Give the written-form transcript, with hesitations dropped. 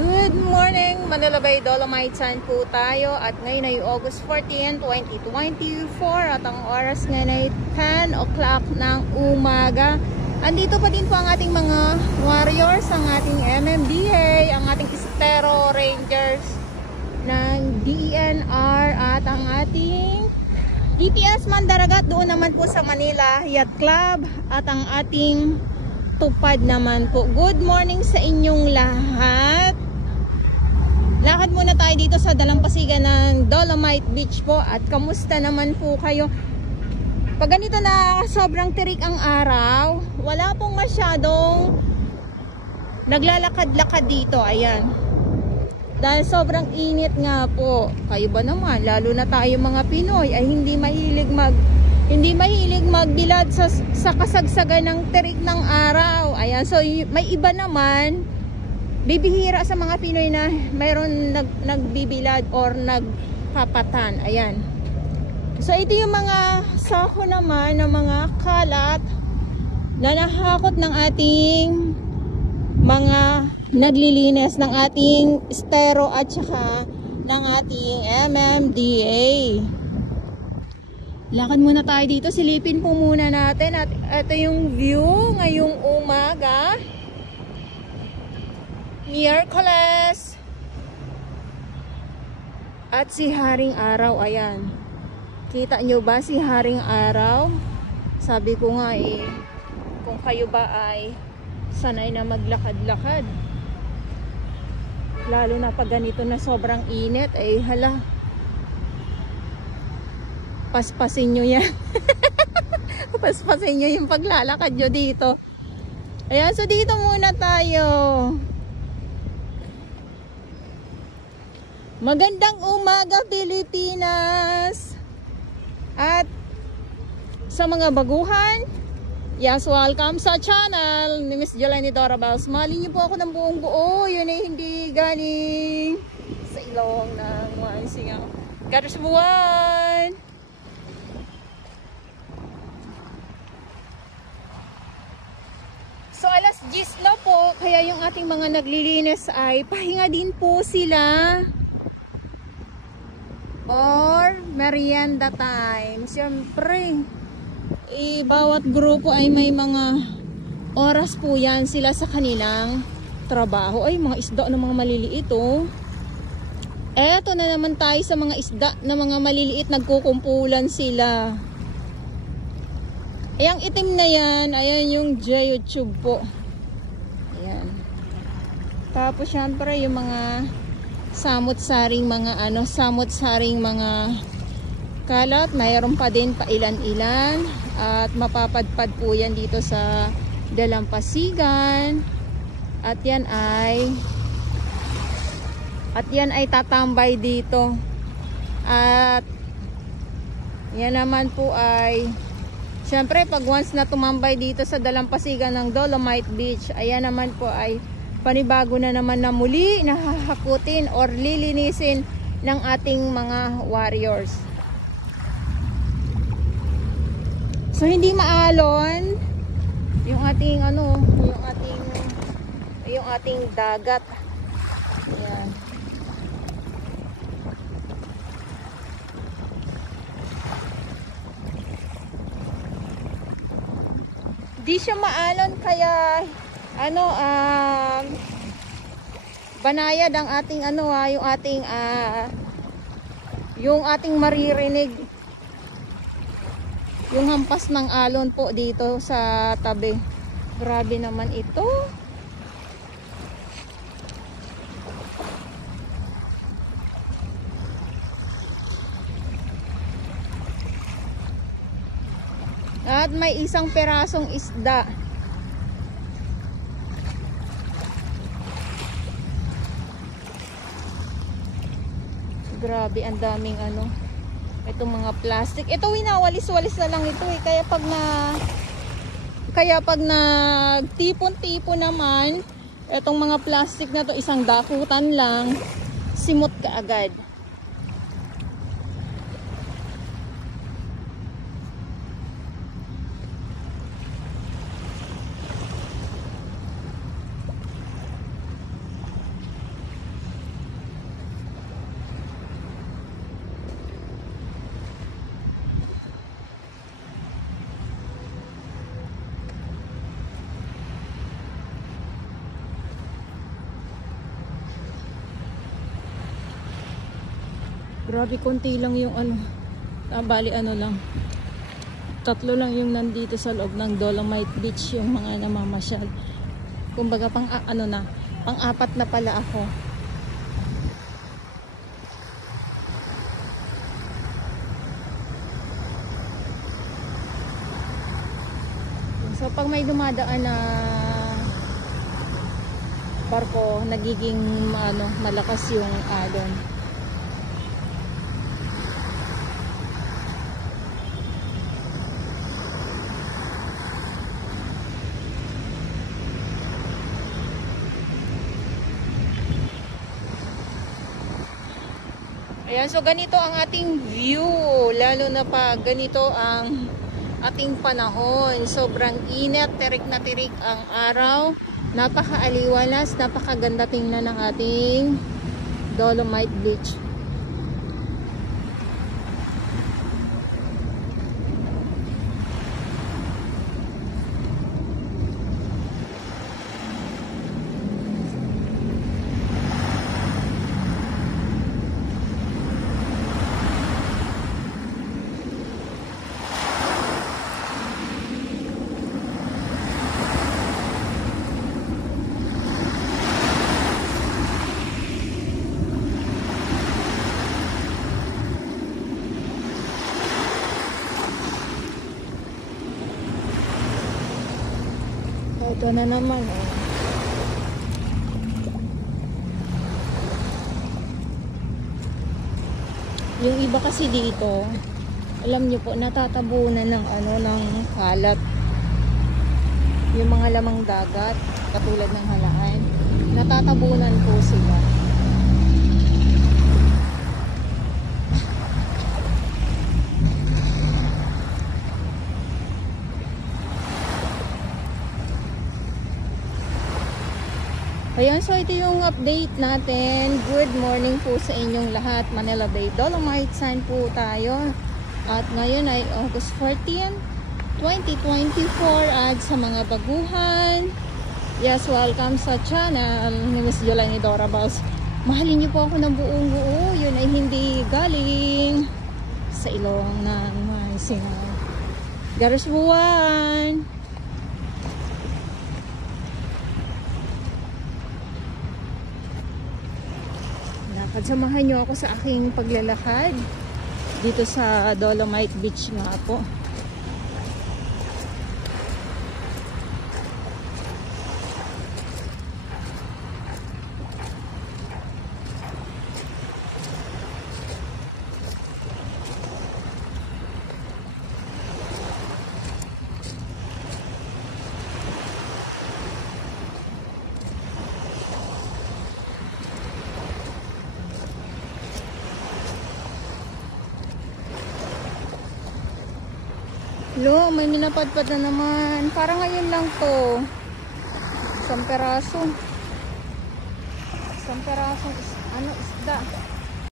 Good morning, Manila Bay Dolomite Sand po tayo at ngayon ay August 14, 2024 at ang oras ngayon ay 10 o'clock ng umaga. Andito pa din po ang ating mga warriors, ang ating MMDA, ang ating Estero Rangers ng DENR at ang ating DPS Mandaragat doon naman po sa Manila Yacht Club at ang ating tupad naman po. Good morning sa inyong lahat. Lakad muna tayo dito sa dalampasigan ng Dolomite Beach po. At kamusta naman po kayo? Pag ganito na sobrang tirik ang araw, wala pong masyadong naglalakad-lakad dito. Ayan. Dahil sobrang init nga po. Kayo ba naman? Lalo na tayo mga Pinoy ay hindi mahilig magbilad sa kasagsagan ng terik ng araw. Ayan, so may iba naman, bibihira sa mga Pinoy na mayroon nagbibilad or nagpapatan. Ayan. So ito yung mga sako naman ng mga kalat na nahakot ng ating mga naglilinis ng ating estero at saka ng ating MMDA. Lakad muna tayo dito, silipin po muna natin at ito yung view ngayong umaga. Miyerkules at si Haring Araw, ayan. Kita nyo ba si Haring Araw? Sabi ko nga kung kayo ba ay sanay na maglakad-lakad, lalo na pag ganito na sobrang init, hala, paspasin nyo yan. Paspasin nyo yung paglalakad nyo dito. Ayan, so dito muna tayo. Magandang umaga, Pilipinas. At sa mga baguhan, yes, welcome sa channel ni Miss Jelani Dorabel. Smali nyo po ako ng buong buo. Yun ay hindi galing sa ilong ng Mansingaw. Karusubuan! So alas 10 na po, kaya yung ating mga naglilinis ay pahinga din po sila. Or merienda time. Siyempre, bawat grupo ay may mga oras po yan sila sa kanilang trabaho. Ay, mga isda na mga maliliit oh. Eto na naman tayo sa mga isda na mga maliliit, nagkukumpulan sila. Ayang itim na yan, ayan yung YouTube po. Ayan. Tapos syempre yung mga samot-saring mga samot-saring mga kalat, mayroon pa din pa ilan-ilan at mapapadpad po yan dito sa dalampasigan. At yan ay tatambay dito. At yan naman po ay siyempre, pag once na tumambay dito sa dalampasigan ng Dolomite Beach, ayan naman po ay panibago na naman na muli nahahakutin or lilinisin ng ating mga warriors. So, hindi maalon yung ating yung ating dagat. Ayan. Di siya maalon kaya banayad ang ating yung ating maririnig yung hampas ng alon po dito sa tabi. Grabe naman ito. At may isang perasong isda. Grabe, ang daming itong mga plastic. Ito winawalis-walis na lang ito eh. Kaya pag nagtipon-tipon naman, itong mga plastic na to, isang dakutan lang, simot ka agad. Grabe, konti lang yung ano. Bali ano lang. 3 lang yung nandito sa loob ng Dolomite Beach, yung mga namamasyal. Kumbaga pang-apat na pala ako. So pag may dumadaan na barko, nagiging malakas yung alon. Ayan, so ganito ang ating view, lalo na pag ganito ang ating panahon. Sobrang init, tirik na tirik ang araw. Napaka-aliwalas, napakaganda tingnan ng ating Dolomite Beach. Ito na naman, oh. Yung iba kasi dito, alam niyo po, natatabunan ng ng kalat. Yung mga lamang dagat, katulad ng halaan, natatabunan po sila. Ayan, so ito yung update natin. Good morning po sa inyong lahat. Manila Bay Dolomite Sand po tayo. At ngayon ay August 14, 2024. At sa mga baguhan, yes, welcome sa channel ni Miss Yolani Dora Balls. Mahalin niyo po ako ng buong buo. Yun ay hindi galing sa ilong ng may singaw. Garasbuan! Samahan nyo ako sa aking paglalakad dito sa Dolomite Beach nga po. Lo, may minapadpad na naman. Parang ngayon lang to. Isang perasong isda.